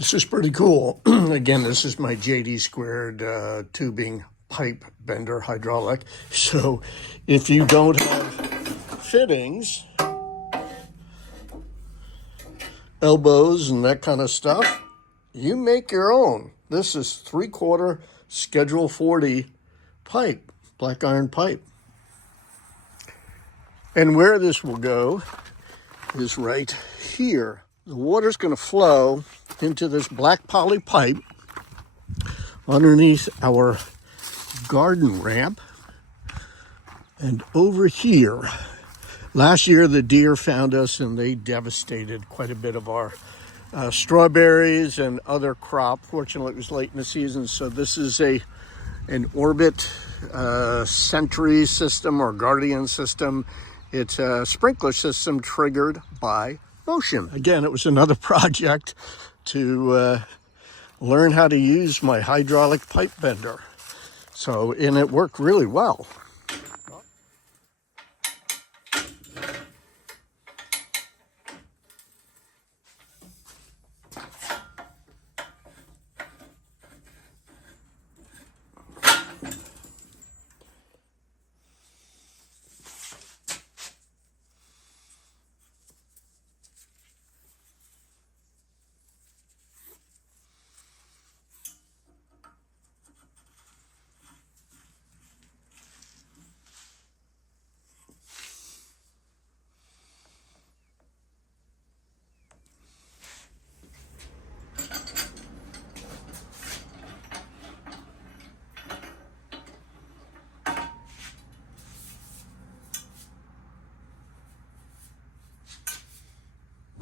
This is pretty cool. Again, this is my JD squared tubing pipe bender hydraulic. So if you don't have fittings, elbows and that kind of stuff, you make your own. This is 3/4 Schedule 40 pipe, black iron pipe. And where this will go is right here. The water's going to flow into this black poly pipe underneath our garden ramp. And over here, last year the deer found us and they devastated quite a bit of our strawberries and other crop. Fortunately, it was late in the season, so this is an Orbit Sentry system or Guardian system. It's a sprinkler system triggered by motion. Again, it was another project to learn how to use my hydraulic pipe bender. And it worked really well.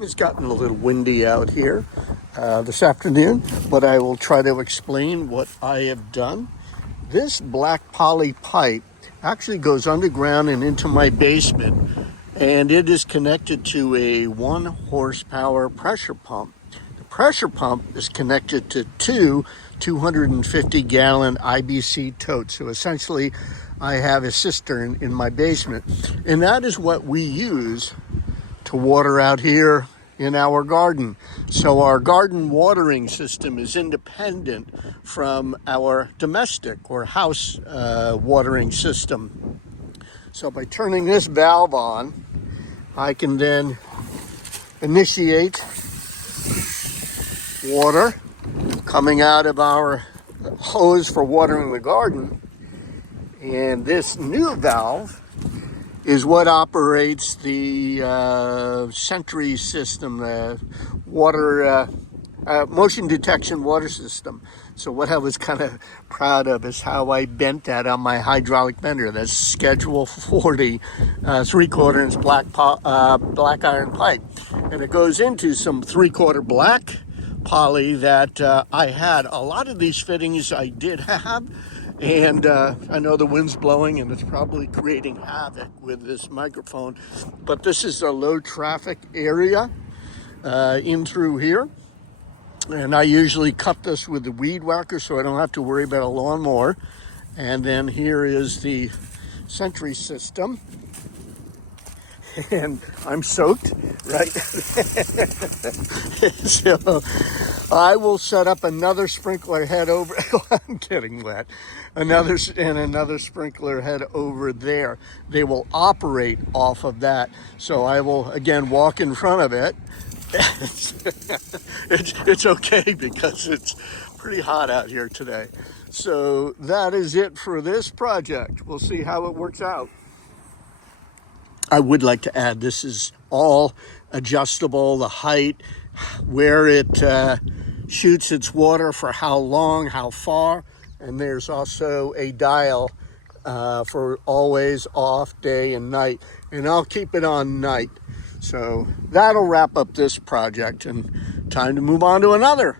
It's gotten a little windy out here this afternoon, but I will try to explain what I have done. This black poly pipe actually goes underground and into my basement, and it is connected to a 1 horsepower pressure pump. The pressure pump is connected to two 250-gallon IBC totes. So essentially, I have a cistern in my basement, and that is what we use to water out here in our garden. So our garden watering system is independent from our domestic or house watering system. So by turning this valve on, I can then initiate water coming out of our hose for watering the garden. And this new valve is what operates the Sentry system, the water motion detection water system. So what I was kind of proud of is how I bent that on my hydraulic bender. That's Schedule 40 3/4 inch black iron pipe, and it goes into some 3/4 black poly that I had. A lot of these fittings I did have. And I know the wind's blowing and it's probably creating havoc with this microphone, but this is a low traffic area in through here. And I usually cut this with the weed whacker so I don't have to worry about a lawnmower. And then here is the Sentry system. And I'm soaked, right? So I will set up another sprinkler head over. I'm getting wet. Another sprinkler head over there. They will operate off of that. So I will again walk in front of it. It's okay because it's pretty hot out here today. So that is it for this project. We'll see how it works out. I would like to add, this is all adjustable, the height, where it shoots its water, for how long, how far, and there's also a dial for always off, day and night, and I'll keep it on night. So that'll wrap up this project, and time to move on to another.